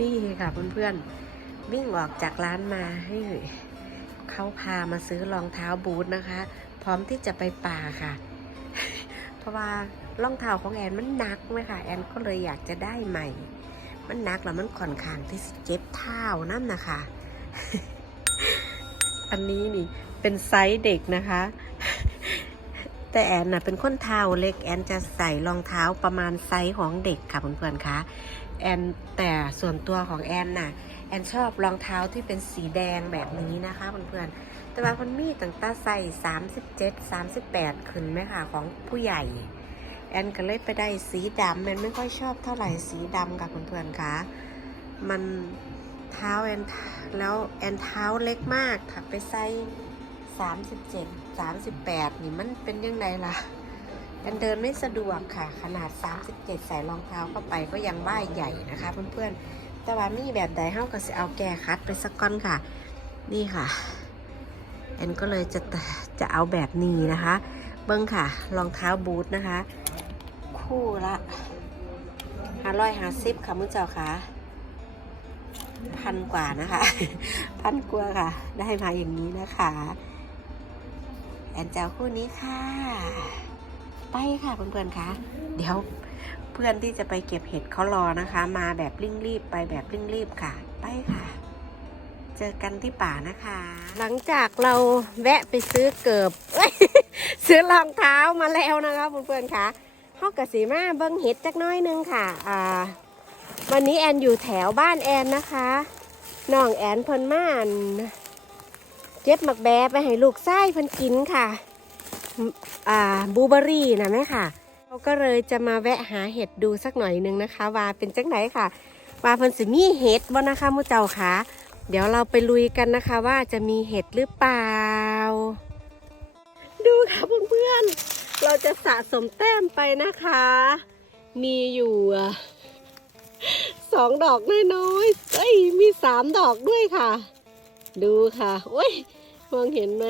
นี่ค่ะเพื่อนๆวิ่งออกจากร้านมาให้เขาพามาซื้อรองเท้าบูทนะคะ พร้อมที่จะไปป่าค่ะ เพราะว่ารองเท้าของแอนมันหนักไหมค่ะ แอนก็เลยอยากจะได้ใหม่ มันหนักแล้วมันค่อนข้างที่เจ็บเท้านั่นนะคะอันนี้นี่เป็นไซส์เด็กนะคะ แต่แอนน่ะเป็นคนเท้าเล็กแอนจะใส่รองเท้าประมาณไซส์ของเด็กค่ะเพื่อนๆคะ แอนแต่ส่วนตัวของแอนน่ะแอนชอบรองเท้าที่เป็นสีแดงแบบนี้นะคะเพื่อนๆ แต่ว่ามันมีตั้งแต่ใส่ 37 38 ขึ้นไหมคะของผู้ใหญ่ แอนก็เลยไปได้สีดำแอนไม่ค่อยชอบเท่าไหร่สีดำค่ะเพื่อนๆคะมันเท้าแอนแล้วแอนเท้าเล็กมากถักไปใส่37 38 นี่มันเป็นยังไงล่ะ แอนเดินไม่สะดวกค่ะ ขนาด 37 ใส่รองเท้าเข้าไปก็ยังว่าใหญ่นะคะเพื่อนๆ แต่ว่ามีแบบใดเฮาก็สิเอาแก้คัดไปสักก้อนค่ะ นี่ค่ะแอนก็เลยจะจะเอาแบบนี้นะคะ เบิ้งค่ะ รองเท้าบูทนะคะ คู่ละห้าร้อยห้าสิบค่ะมุ้งเจ้าค่ะพันกว่านะคะ พันกว่าค่ะ ได้มาอย่างนี้นะคะ แอนเจ้าคู่นี้ค่ะ ไปค่ะเพื่อนๆคะเดี๋ยวเพื่อนที่จะไปเก็บเห็ดเขารอนะคะ มาแบบเร่งรีบไปแบบเร่งรีบค่ะ ไปค่ะ เจอกันที่ป่านะคะ หลังจากเราแวะไปซื้อเกิบเอ้ยซื้อรองเท้ามาแล้วนะคะเพื่อนๆคะเฮากะสีมาเบิ้งเห็ดจักน้อยนึงค่ะอ่าวันนี้แอนอยู่แถวบ้านแอนนะคะน้องแอนเพิ่นมานเจ็บหมักแบะไปให้ลูกไส้เพิ่นกินค่ะ บูเบอรี่นะแม่ค่ะเราก็เลยจะมาแวะหาเห็ดดูสักหน่อยหนึงนะคะ ว่าเป็นจังไหนค่ะ ว่าเพิ่นสิมีเห็ดบ่นะคะมูเจ้าค่ะ เดี๋ยวเราไปลุยกันนะคะ ว่าจะมีเห็ดหรือเปล่า ดูค่ะเพื่อนๆเราจะสะสมแต้มไปนะคะ มีอยู่สองดอกน้อยๆเอ้ยมีสามดอกด้วยค่ะ ดูค่ะโอ้ยมองเห็นไหม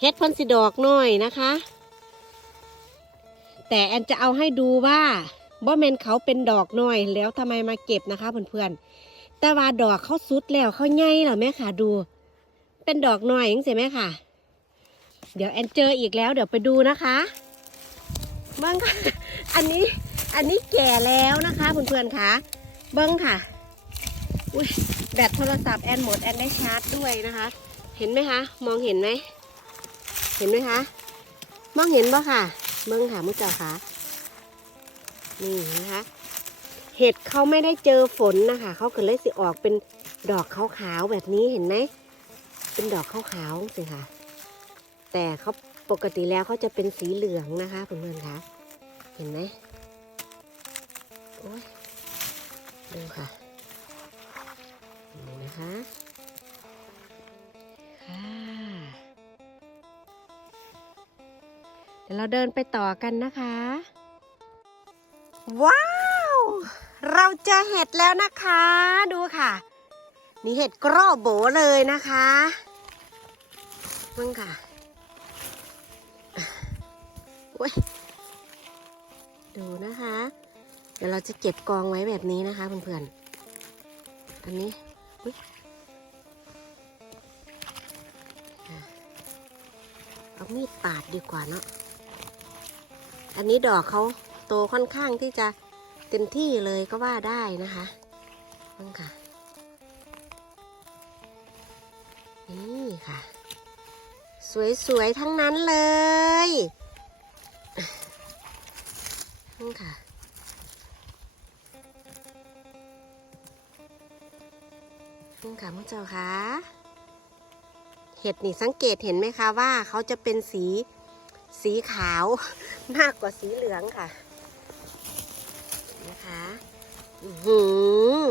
เฮ็ดพันสิดอกหน่อยนะคะ แต่แอนจะเอาให้ดูว่าบ่แมนเขาเป็นดอกหน่อยแล้วทำไมมาเก็บนะคะเพื่อนๆแต่ว่าดอกเขาสุดแล้วเขาใหญ่เหรอแม่ค่ะดู เป็นดอกหน่อยยังเสียไหมค่ะ เดี๋ยวแอนเจออีกแล้ว เดี๋ยวไปดูนะคะเบิ้งค่ะ อันนี้อันนี้แก่แล้วนะคะเพื่อนๆค่ะ เบิ้งค่ะอุ้ยแบตโทรศัพท์แอนหมดแอนได้ชาร์จด้วยนะคะ เห็นไหมคะ มองเห็นไหม เห็นไหมคะ มองเห็นปะค่ะ เบิ้งค่ะมุจเจ้าค่ะ นี่นะคะ เห็ดเขาไม่ได้เจอฝนนะคะเขาก็เลยสิออกเป็นดอกขาวๆแบบนี้เห็นไหม เป็นดอกขาวๆสิค่ะ แต่เขาปกติแล้วเขาจะเป็นสีเหลืองนะคะเพื่อนๆคะ เห็นไหมโอ้ยดูค่ะนี่นะคะ เราเดินไปต่อกันนะคะ ว้าว เราเจอเห็ดแล้วนะคะ ดูค่ะ นี่เห็ดกรอบโบเลยนะคะมึงค่ะโอ้ยดูนะคะ เดี๋ยวเราจะเก็บกองไว้แบบนี้นะคะเพื่อนๆ อันนี้อุ๊ยเอามีดปาดดีกว่าเนาะ อันนี้ดอกเขาโตค่อนข้างที่จะเต็มที่เลยก็ว่าได้นะคะนั่นค่ะ นี่ค่ะ สวยๆ ทั้งนั้นเลยนี่ค่ะ นี่ค่ะมุกเจ้าคะเห็ดนี่สังเกตเห็นไหมคะว่าเขาจะเป็นสี สีขาวมากกว่าสีเหลืองค่ะนะคะหือ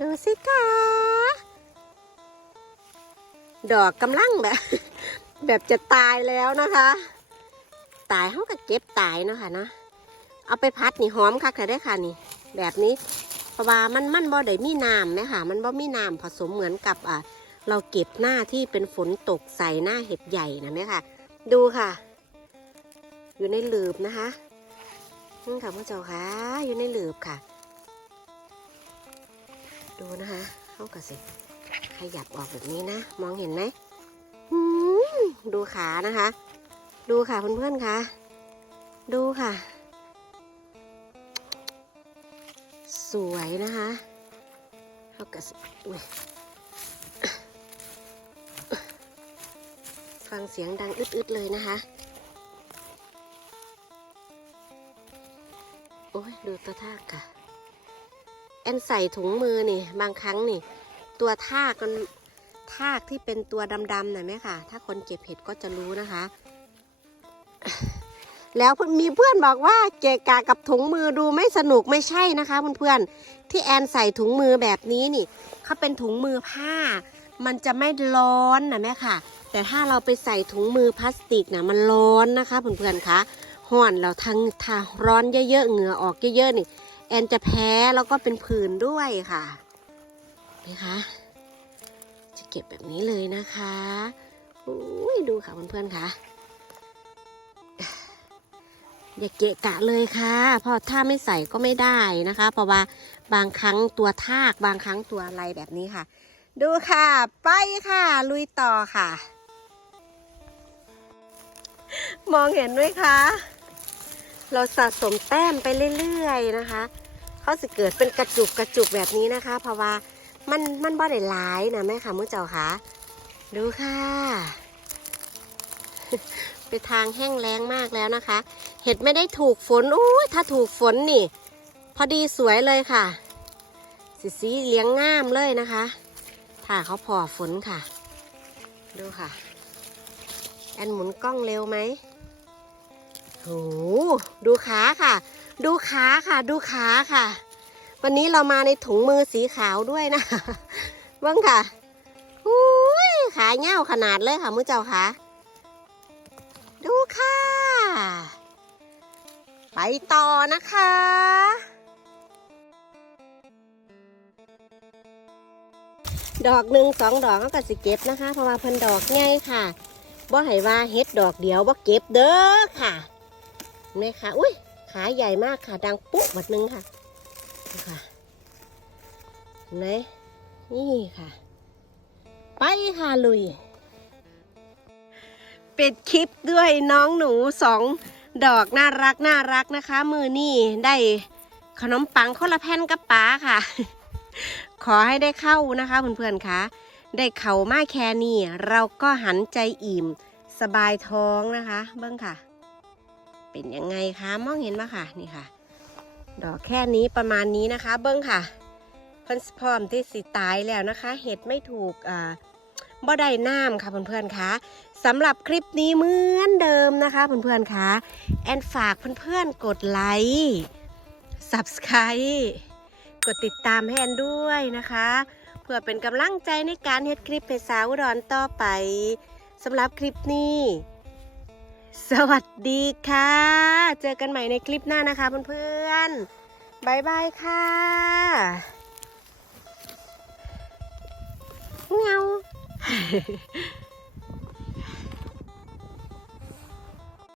ดูสิคะดอกกำลังแบบ แบบจะตายแล้วนะคะ ตายเขาก็เก็บตายเนาะค่ะเนาะเอาไปพัดนี่หอมค่ะค่ะได้ค่ะนี่ แบบนี้เพราะว่ามันมันบ่ได้มีน้ำนะคะมันบ่มีน้ำผสมเหมือนกับอ่า เราเก็บหน้าที่เป็นฝนตกใส่หน้าเห็ดใหญ่นะเนี่ค่ะ ดูค่ะ อยู่ในหลืบนะคะนี่ค่ะพ่อเจ้าค่ะอยู่ในหลืบค่ะ ดูนะคะเข้ากับสิขยับออกแบบนี้นะ มองเห็นไหมอืมดูขานะคะ ดูค่ะเพื่อนๆค่ะ ดูค่ะ สวยนะคะเข้ากับสิ ฟังเสียงดังอึดๆเลยนะคะ โอ้ยดูตัวทากค่ะ แอนใส่ถุงมือนี่ บางครั้งนี่ ตัวทากมันทากที่เป็นตัวดำๆหน่อยไหมค่ะ ถ้าคนเก็บเห็ดก็จะรู้นะคะ แล้วมีเพื่อนบอกว่าเกะกะกับถุงมือดูไม่สนุกไม่ใช่นะคะเพื่อนๆที่แอนใส่ถุงมือแบบนี้นี่เขาเป็นถุงมือผ้า มันจะไม่ร้อนนะแม่ค่ะ แต่ถ้าเราไปใส่ถุงมือพลาสติกนะมันร้อนนะคะเพื่อนๆคะห่อนเราทั้งทาร้อนเยอะๆเหงื่อออกเยอะๆนี่แอนจะแพ้แล้วก็เป็นผื่นด้วยค่ะนะคะจะเก็บแบบนี้เลยนะคะอุ้ยดูค่ะเพื่อนๆค่ะอย่าเกะกะเลยค่ะเพราะถ้าไม่ใส่ก็ไม่ได้นะคะ เพราะว่าบางครั้งตัวทากบางครั้งตัวอะไรแบบนี้ค่ะ ดูค่ะ ไปค่ะ ลุยต่อค่ะ มองเห็นไหมคะ เราสะสมแต้มไปเรื่อยๆนะคะ เขาจะเกิดเป็นกระจุกกระจุกแบบนี้นะคะ เพราะว่ามันมันบ่ได้หลายนะแม่ค่ะมุ้เจ้าค่ะ ดูค่ะ ไปทางแห้งแล้งมากแล้วนะคะ เห็ดไม่ได้ถูกฝนอุ้ถ้าถูกฝนนี่ พอดีสวยเลยค่ะ สีสีเลี้ยงง่ามเลยนะคะ ถ้าเขาพอฝนค่ะ ดูค่ะ แอนหมุนกล้องเร็วไหมโหดูขาค่ะ ดูขาค่ะ ดูขาค่ะ วันนี้เรามาในถุงมือสีขาวด้วยนะเบ้างค่ะอุ้ยขาเง่าขนาดเลยค่ะมือเจ้าค่ะ ดูค่ะ ไปต่อนะคะดอกหนึ่งสองดอกเขาก็สิเก็บนะคะ เพราะว่าเพิ่นดอกใหญ่ค่ะ บ่ให้ว่าเฮ็ดดอกเดียวบ่เก็บเด้อค่ะเห็นไหมคะอุ้ยขาใหญ่มากค่ะ ดังปุ๊บบัดนึงค่ะค่ะเห็นไหมนี่ค่ะ ไปค่ะลุยปิดคลิปด้วยน้องหนูสองดอกน่ารักน่ารักนะคะ มือนี่ได้ขนมปังคนละแผ่นกับป๋าค่ะ ขอให้ได้เข้านะคะเพื่อนๆค่ะ ได้เข่ามาแค่นี้เราก็หันใจอิ่ม สบายท้องนะคะ เบิ้งค่ะ เป็นยังไงคะมองเห็นปะค่ะนี่ค่ะ ดอกแค่นี้ประมาณนี้นะคะ เบิ้งค่ะเพิ่นพร้อมที่สิตายแล้วนะคะ เห็ดไม่ถูกอ่าบ่ได้น้ำค่ะเพื่อนๆคะสำหรับคลิปนี้เหมือนเดิมนะคะเพื่อนๆคะแอนฝากเพื่อนๆกดไลค์ subscribe กดติดตามให้แอนด้วยนะคะ เพื่อเป็นกำลังใจในการเฮ็ดคลิปให้สาวอุดอนต่อไปสำหรับคลิปนี้ สวัสดีค่ะ เจอกันใหม่ในคลิปหน้านะคะเพื่อนๆบายบายค่ะเงา